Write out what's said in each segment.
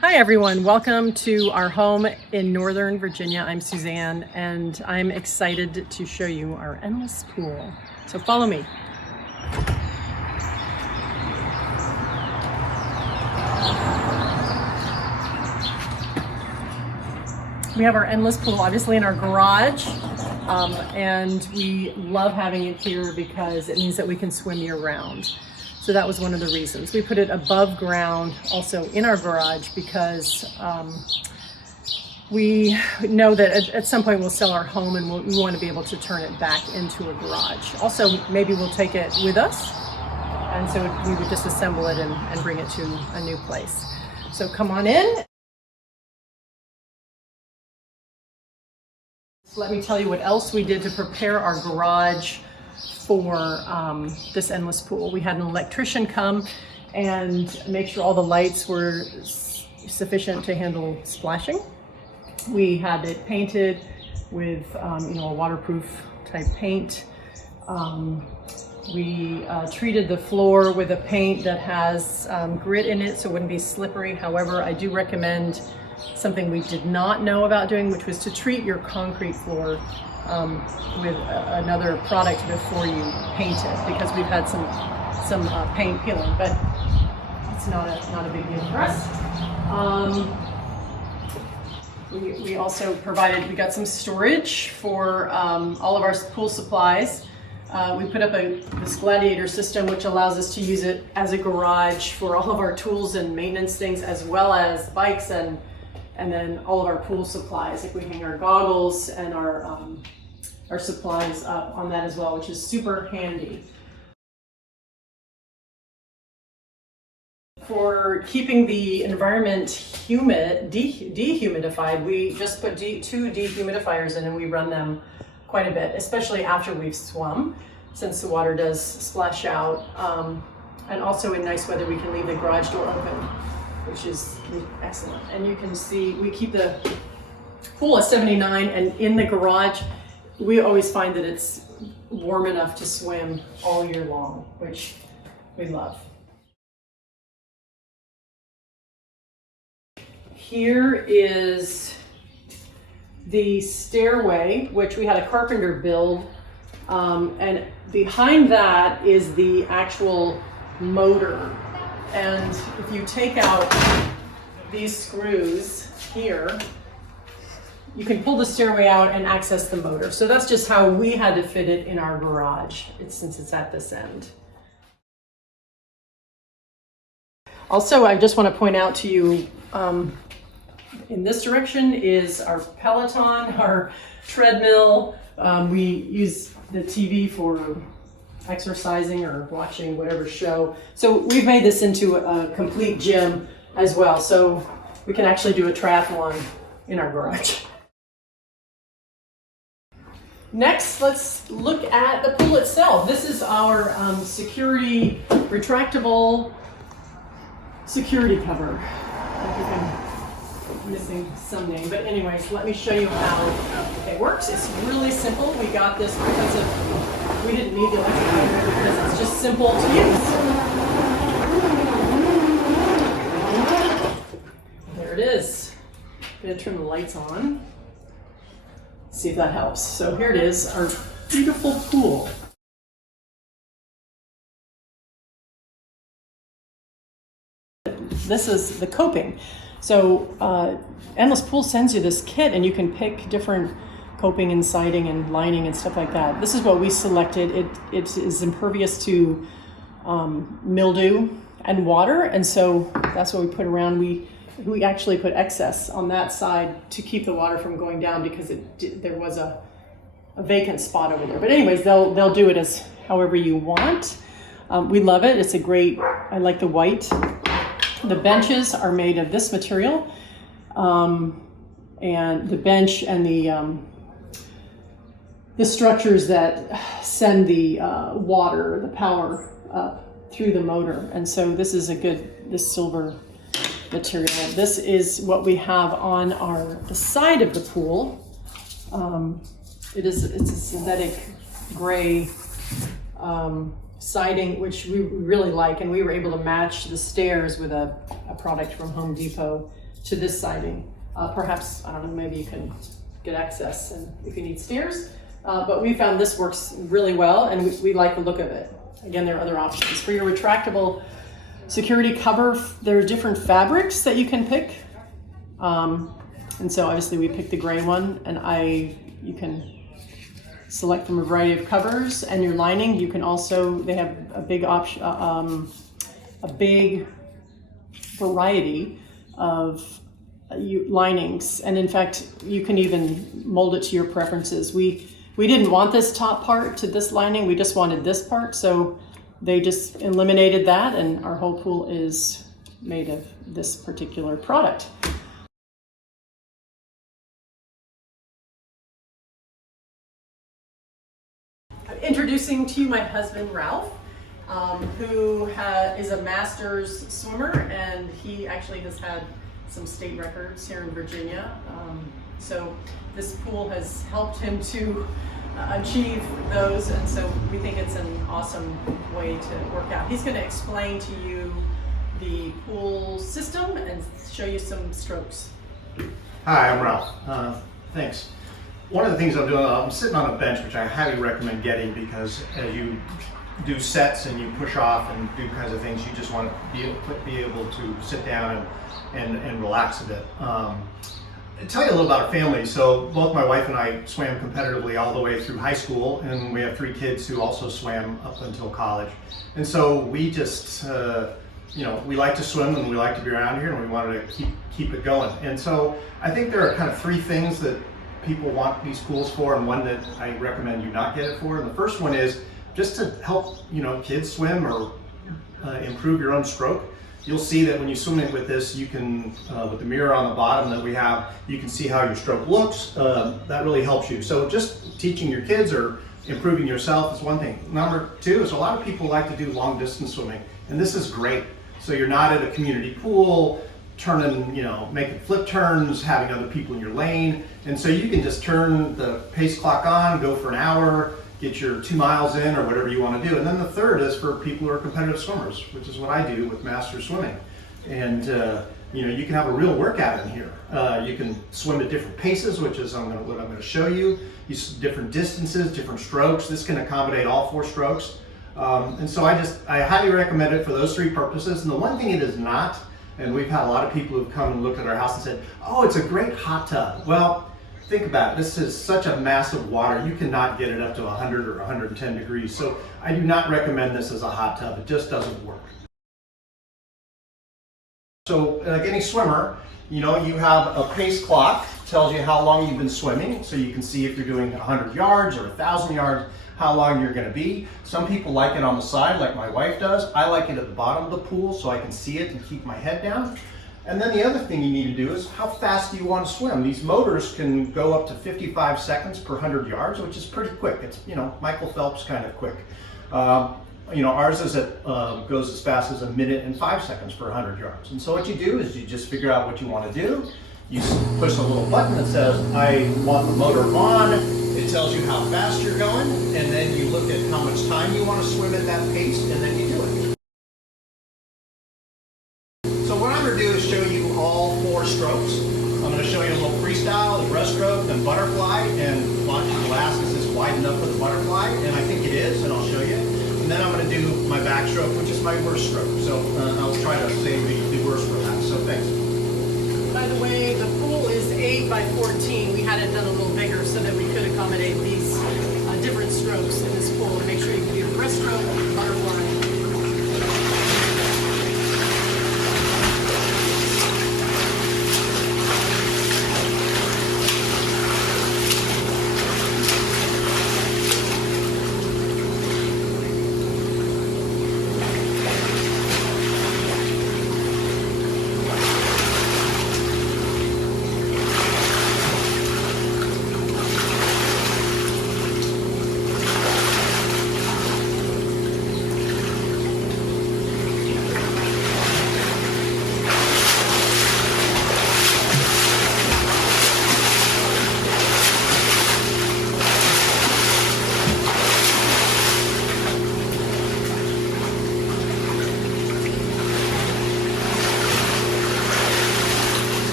Hi everyone, welcome to our home in Northern Virginia. I'm Suzanne and I'm excited to show you our endless pool. So follow me. We have our endless pool obviously in our garage and we love having it here because it means that we can swim year round. So that was one of the reasons. We put it above ground also in our garage because we know that at some point we'll sell our home and we want to be able to turn it back into a garage. Also, maybe we'll take it with us. And so we would just assemble it and bring it to a new place. So come on in. Let me tell you what else we did to prepare our garage for this endless pool. We had an electrician come and make sure all the lights were sufficient to handle splashing. We had it painted with a waterproof type paint. We treated the floor with a paint that has grit in it so it wouldn't be slippery. However, I do recommend something we did not know about doing, which was to treat your concrete floor with another product before you paint it, because we've had some paint peeling, but it's not a big deal for us. We also we got some storage for all of our pool supplies. We put up this Gladiator system, which allows us to use it as a garage for all of our tools and maintenance things, as well as bikes and then all of our pool supplies. Like we hang our goggles and our supplies up on that as well, which is super handy. For keeping the environment humid, dehumidified, we just put two dehumidifiers in and we run them quite a bit, especially after we've swum, since the water does splash out. And also in nice weather, we can leave the garage door open, which is excellent. And you can see we keep the pool at 79, and in the garage, we always find that it's warm enough to swim all year long, which we love. Here is the stairway, which we had a carpenter build, and behind that is the actual motor. And if you take out these screws here, you can pull the stairway out and access the motor. So that's just how we had to fit it in our garage, since it's at this end. Also, I just want to point out to you, in this direction is our Peloton, our treadmill. We use the TV for exercising or watching whatever show. So we've made this into a complete gym as well. So we can actually do a triathlon in our garage. Next, let's look at the pool itself. This is our security, retractable security cover. I think I'm missing some name, but anyways, let me show you how it works. It's really simple. We got this because we didn't need the electric motor because it's just simple to use. There it is. I'm gonna turn the lights on. See if that helps. So here it is, our beautiful pool. This is the coping. So Endless Pool sends you this kit and you can pick different coping and siding and lining and stuff like that. This is what we selected. It is impervious to mildew and water, and so that's what we put around. We actually put excess on that side to keep the water from going down because there was a vacant spot over there. But anyways, they'll do it as however you want. We love it. It's a great, I like the white. The benches are made of this material, and the bench and the structures that send the water, the power up through the motor. And so this is this silver material. This is what we have on the side of the pool. It's a synthetic gray siding, which we really like, and we were able to match the stairs with a product from Home Depot to this siding. Perhaps, I don't know, maybe you can get access and if you need stairs. But we found this works really well, and we like the look of it. Again, there are other options. For your retractable security cover, there are different fabrics that you can pick. And so obviously we picked the gray one, and you can select from a variety of covers, and your lining, you can also, they have a big option, a big variety of linings. And in fact, you can even mold it to your preferences. We didn't want this top part to this lining, we just wanted this part. So they just eliminated that, and our whole pool is made of this particular product. Introducing to you my husband, Ralph, who is a master's swimmer, and he actually has had some state records here in Virginia. So this pool has helped him to achieve those, and so we think it's an awesome way to work out. He's going to explain to you the pool system and show you some strokes. Hi, I'm Ralph. Thanks. One of the things I'm doing, I'm sitting on a bench, which I highly recommend getting, because as you do sets and you push off and do kinds of things, you just want to be able to sit down and relax a bit. I'll tell you a little about our family. So both my wife and I swam competitively all the way through high school, and we have 3 kids who also swam up until college. And so we just, we like to swim and we like to be around here, and we wanted to keep it going. And so I think there are kind of 3 things that people want these pools for, and one that I recommend you not get it for. And the first one is just to help kids swim or improve your own stroke. You'll see that when you swim it with this, you can, with the mirror on the bottom that we have, you can see how your stroke looks. That really helps you. So just teaching your kids or improving yourself is one thing. Number 2 is a lot of people like to do long distance swimming, and this is great. So you're not at a community pool, turning, making flip turns, having other people in your lane. And so you can just turn the pace clock on, go for an hour, get your 2 miles in or whatever you want to do. And then the third is for people who are competitive swimmers, which is what I do with Master Swimming. And you can have a real workout in here. You can swim at different paces, which is what I'm going to show you. Different distances, different strokes. This can accommodate all 4 strokes. And so I highly recommend it for those 3 purposes. And the one thing it is not, and we've had a lot of people who've come and looked at our house and said, oh, it's a great hot tub. Well, think about it. This is such a massive water. You cannot get it up to 100 or 110 degrees. So I do not recommend this as a hot tub. It just doesn't work. So like any swimmer, you have a pace clock, tells you how long you've been swimming. So you can see if you're doing 100 yards or 1,000 yards, how long you're going to be. Some people like it on the side, like my wife does. I like it at the bottom of the pool so I can see it and keep my head down. And then the other thing you need to do is how fast do you want to swim? These motors can go up to 55 seconds per 100 yards, which is pretty quick. It's, Michael Phelps kind of quick. Ours is goes as fast as 1 minute and 5 seconds per 100 yards. And so what you do is you just figure out what you want to do. You push a little button that says, I want the motor on. It tells you how fast you're going, and then you look at how much time you want to swim at that pace, and then you do it. So what I'm going to do is show you all 4 strokes. I'm going to show you a little freestyle, the breaststroke, then butterfly, and watch the glass. Is this wide enough for the butterfly? And I think it is, and I'll show you. And then I'm going to do my backstroke, which is my worst stroke. So I'll try to save the worst for that. So thanks. By the way, the pool is 8 by 14. We had it done a little bigger so that we could accommodate these different strokes in this pool, and make sure you can do the breaststroke, butterfly.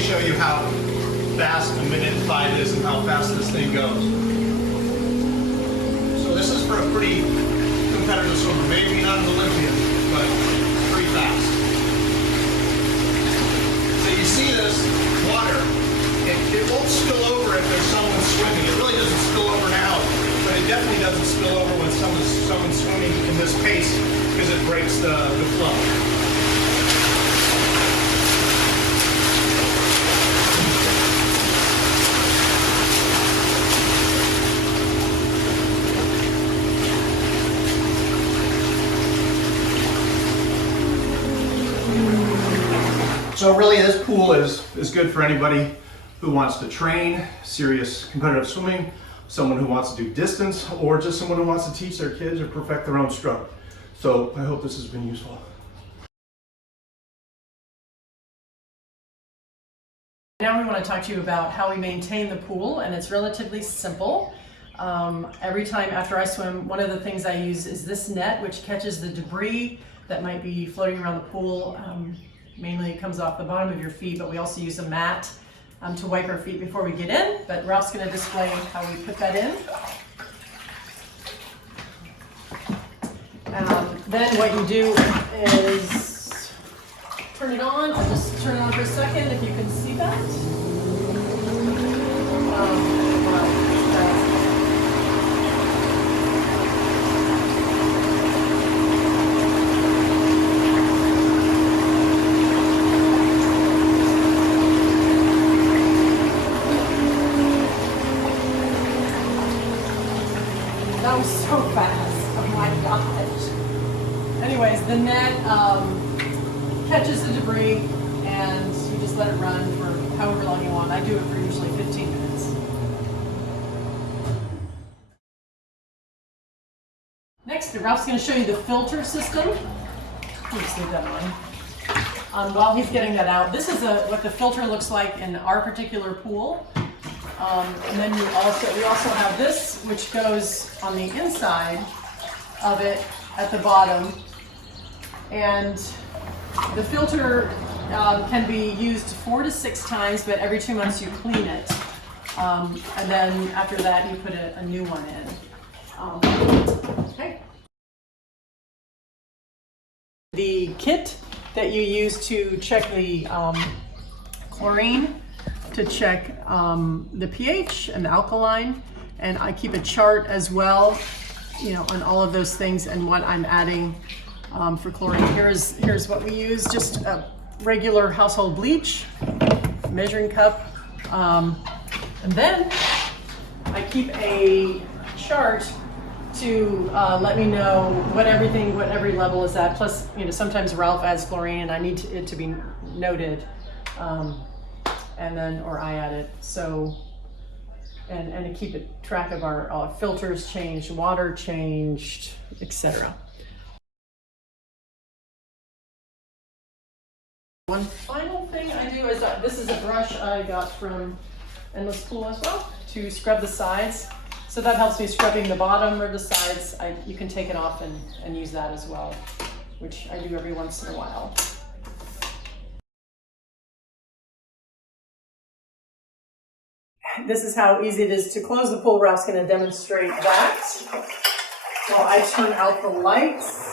me show you how fast a minute 5 is and how fast this thing goes. So this is for a pretty competitive swimmer, maybe not an Olympian, but pretty fast. So you see this water, it won't spill over if there's someone swimming. It really doesn't spill over now, but it definitely doesn't spill over when someone's swimming in this pace because it breaks the flow. So really this pool is good for anybody who wants to train serious competitive swimming, someone who wants to do distance, or just someone who wants to teach their kids or perfect their own stroke. So I hope this has been useful. Now we want to talk to you about how we maintain the pool, and it's relatively simple. Every time after I swim, one of the things I use is this net, which catches the debris that might be floating around the pool. Mainly it comes off the bottom of your feet, but we also use a mat to wipe our feet before we get in. But Ralph's going to display how we put that in. Then what you do is turn it on. I'll just turn it on for a second if you can see that. That was so fast. Oh my gosh. Anyways, the net catches the debris and you just let it run for however long you want. I do it for usually 15 minutes. Next, Ralph's going to show you the filter system. Let's leave that on. While he's getting that out, this is what the filter looks like in our particular pool. And then we also have this, which goes on the inside of it at the bottom. And the filter can be used 4 to 6 times, but every 2 months you clean it. And then after that, you put a new one in. Okay. The kit that you use to check the chlorine, to check the pH and the alkaline, and I keep a chart as well, on all of those things and what I'm adding for chlorine. Here's what we use: just a regular household bleach, measuring cup, and then I keep a chart to let me know what every level is at. Plus, sometimes Ralph adds chlorine, and I need it to be noted. Or I add it, so, and to keep track of our filters changed, water changed, etc. One final thing I do is, this is a brush I got from Endless Pool as well, to scrub the sides. So that helps me scrubbing the bottom or the sides. You can take it off and use that as well, which I do every once in a while. This is how easy it is to close the pool. Ralph's going to demonstrate that while I turn out the lights.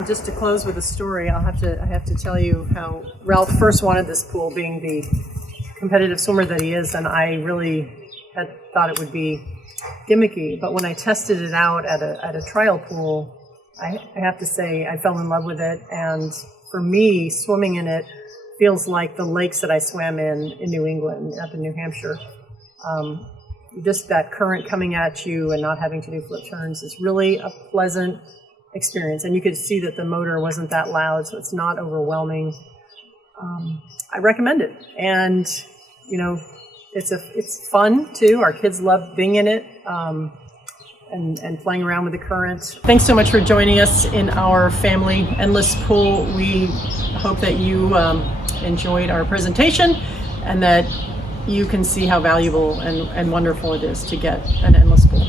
And just to close with a story, I have to tell you how Ralph first wanted this pool, being the competitive swimmer that he is, and I really had thought it would be gimmicky, but when I tested it out at a trial pool, I have to say I fell in love with it. And for me, swimming in it feels like the lakes that I swam in New England, up in New Hampshire. Just that current coming at you and not having to do flip turns is really a pleasant experience. And you could see that the motor wasn't that loud, so it's not overwhelming. I recommend it. And, it's fun too. Our kids love being in it and playing around with the current. Thanks so much for joining us in our family Endless Pool. We hope that you enjoyed our presentation and that you can see how valuable and wonderful it is to get an endless pool.